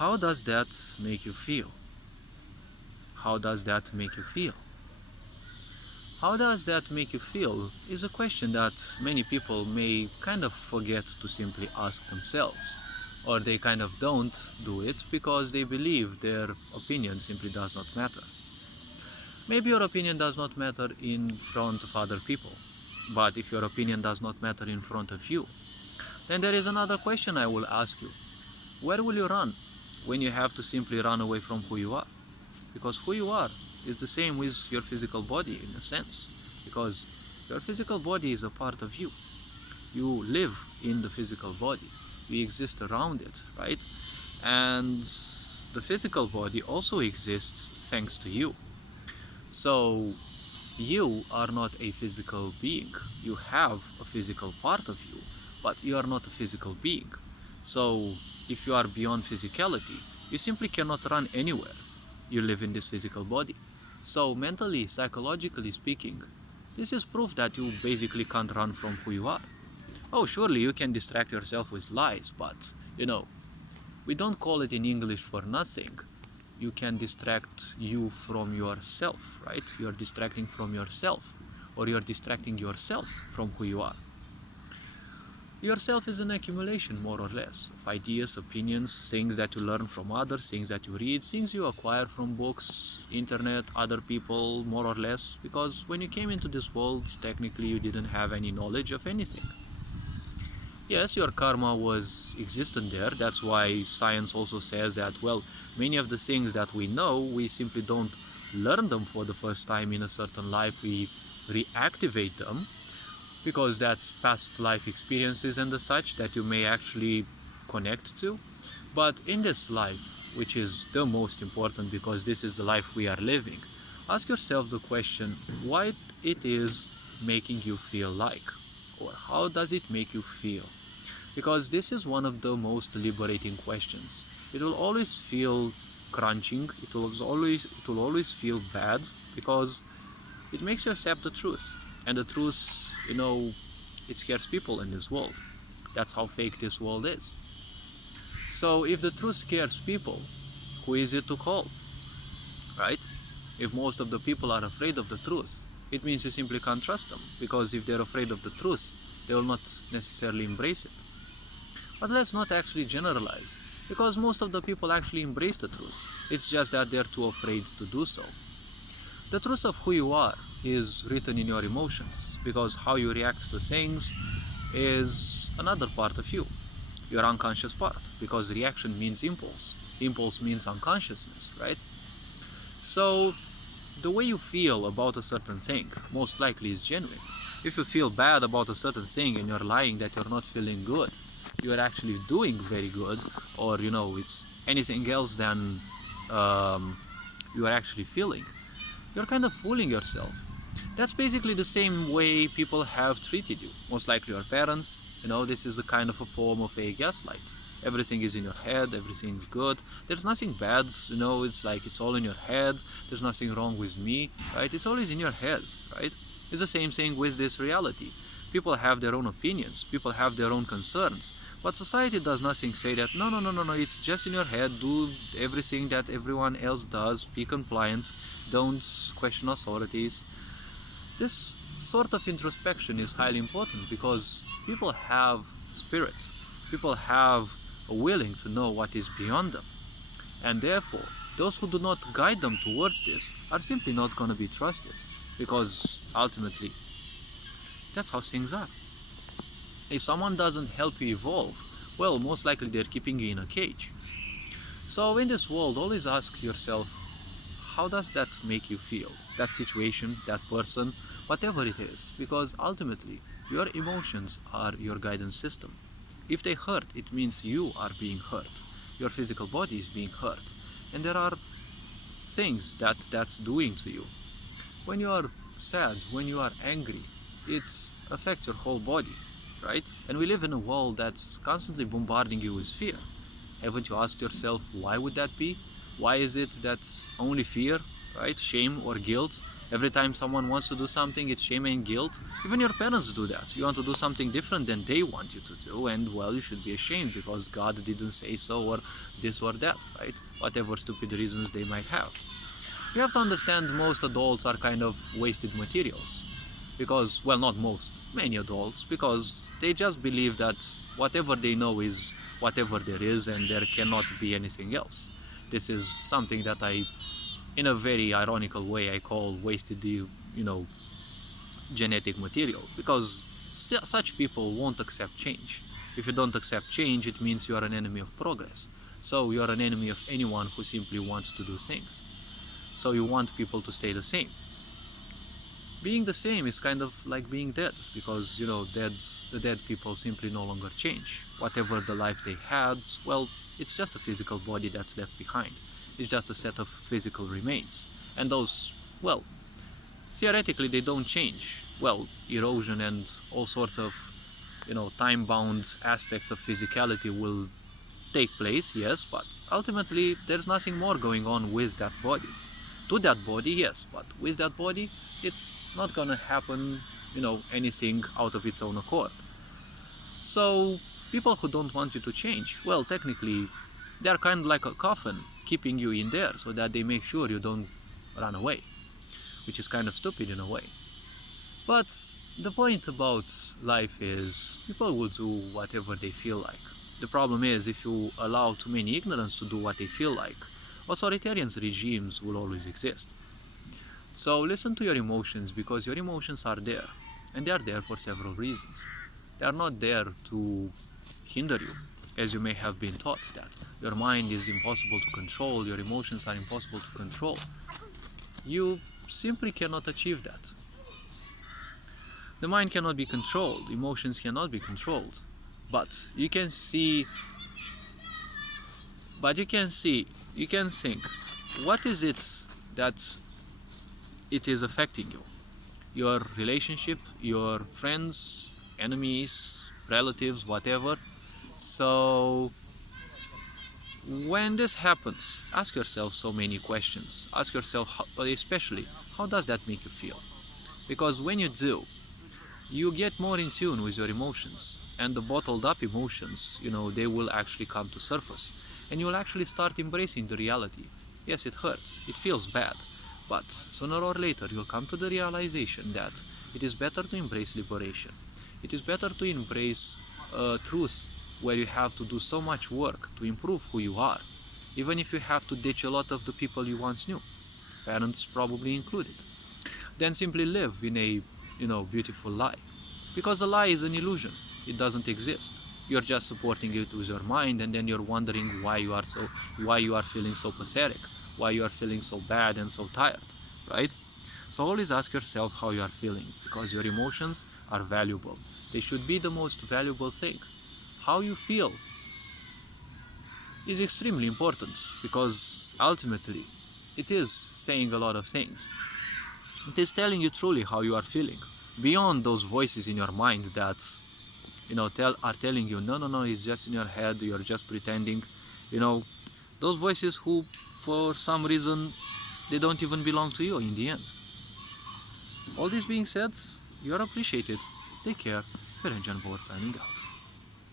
How does that make you feel? How does that make you feel? How does that make you feel is a question that many people may kind of forget to simply ask themselves, or they kind of don't do it because they believe their opinion simply does not matter. Maybe your opinion does not matter in front of other people, but if your opinion does not matter in front of you, then there is another question I will ask you. Where will you run when you have to simply run away from who you are? Because who you are is the same with your physical body in a sense, because your physical body is a part of you. You live in the physical body, you exist around it, right? And the physical body also exists thanks to you. So you are not a physical being. You have a physical part of you, but you are not a physical being. So if you are beyond physicality, you simply cannot run anywhere. You live in this physical body. So mentally, psychologically speaking, this is proof that you basically can't run from who you are. Oh, surely you can distract yourself with lies, but we don't call it in English for nothing. You can distract you from yourself, right? You're distracting from yourself, or you're distracting yourself from who you are. Yourself is an accumulation, more or less, of ideas, opinions, things that you learn from others, things that you read, things you acquire from books, internet, other people, more or less, because when you came into this world, technically you didn't have any knowledge of anything. Yes, your karma was existent there. That's why science also says that, well, many of the things that we know, we simply don't learn them for the first time in a certain life. We reactivate them because that's past life experiences and the such that you may actually connect to. But in this life, which is the most important because this is the life we are living, ask yourself the question, what it is making you feel like, or how does it make you feel? Because this is one of the most liberating questions. It will always feel crunching, it will always feel bad, because it makes you accept the truth. And the truth, it scares people in this world. That's how fake this world is. So if the truth scares people, who is it to call? Right? If most of the people are afraid of the truth, it means you simply can't trust them, because if they're afraid of the truth, they will not necessarily embrace it. But let's not actually generalize, because most of the people actually embrace the truth. It's just that they're too afraid to do so. The truth of who you are is written in your emotions, because how you react to things is another part of you, your unconscious part, because reaction means impulse. Impulse means unconsciousness, right? So the way you feel about a certain thing most likely is genuine. If you feel bad about a certain thing and you're lying that you're not feeling good, you're actually doing very good, or it's anything else than you are actually feeling, you're kind of fooling yourself. That's basically the same way people have treated you. Most likely your parents, this is a kind of a form of a gaslight. Everything is in your head, everything's good, there's nothing bad, it's like it's all in your head, there's nothing wrong with me, right? It's always in your head, right? It's the same thing with this reality. People have their own opinions, people have their own concerns, but society does nothing say that, no, it's just in your head, do everything that everyone else does, be compliant, don't question authorities. This sort of introspection is highly important because people have spirit, people have a willing to know what is beyond them, and therefore those who do not guide them towards this are simply not going to be trusted, because ultimately that's how things are. If someone doesn't help you evolve, well, most likely they're keeping you in a cage. So in this world, always ask yourself, how does that make you feel? That situation, that person, whatever it is, because ultimately your emotions are your guidance system. If they hurt, it means you are being hurt. Your physical body is being hurt, and there are things that's doing to you. When you are sad, when you are angry, it affects your whole body, right? And we live in a world that's constantly bombarding you with fear. Haven't you asked yourself, why would that be? Why is it that only fear, right, shame or guilt Every time someone wants to do something, it's shame and guilt. Even your parents do that. You want to do something different than they want you to do, and well, you should be ashamed because God didn't say so, or this or that, right? Whatever stupid reasons they might have. You have to understand most adults are kind of wasted materials. Because, well, not most, many adults, because they just believe that whatever they know is whatever there is and there cannot be anything else. This is something that in a very ironical way, I call wasted, genetic material, because such people won't accept change. If you don't accept change, it means you are an enemy of progress. So you are an enemy of anyone who simply wants to do things. So you want people to stay the same. Being the same is kind of like being dead, because the dead people simply no longer change. Whatever the life they had, well, it's just a physical body that's left behind. It's just a set of physical remains, and those, well, theoretically they don't change. Well, erosion and all sorts of time-bound aspects of physicality will take place, yes, but ultimately there's nothing more going on with that body. To that body, yes, but with that body, it's not gonna happen, anything out of its own accord. So people who don't want you to change, well, technically they are kind of like a coffin keeping you in there so that they make sure you don't run away, which is kind of stupid in a way. But the point about life is people will do whatever they feel like. The problem is, if you allow too many ignorants to do what they feel like, authoritarian regimes will always exist. So listen to your emotions, because your emotions are there, and they are there for several reasons. They are not there to hinder you, as you may have been taught that your mind is impossible to control, your emotions are impossible to control. You simply cannot achieve that. The mind cannot be controlled, emotions cannot be controlled, but you can think, what is it that it is affecting you? Your relationship, your friends, enemies, relatives, whatever. So when this happens, ask yourself so many questions. Ask yourself, especially, how does that make you feel? Because when you do, you get more in tune with your emotions, and the bottled up emotions, they will actually come to surface, and you will actually start embracing the reality. Yes, it hurts, it feels bad, but sooner or later you'll come to the realization that it is better to embrace liberation. It is better to embrace truth where you have to do so much work to improve who you are, even if you have to ditch a lot of the people you once knew, parents probably included. Then simply live in a beautiful lie, because a lie is an illusion. It doesn't exist. You're just supporting it with your mind, and then you're wondering why you are feeling so pathetic, why you are feeling so bad and so tired, right? So always ask yourself how you are feeling, because your emotions are valuable. They should be the most valuable thing. How you feel is extremely important, because ultimately it is saying a lot of things. It is telling you truly how you are feeling, beyond those voices in your mind that are telling you, no, it's just in your head, you're just pretending. Those voices who, for some reason, they don't even belong to you in the end. All this being said, you're appreciated. Take care. Ferenc Board signing out.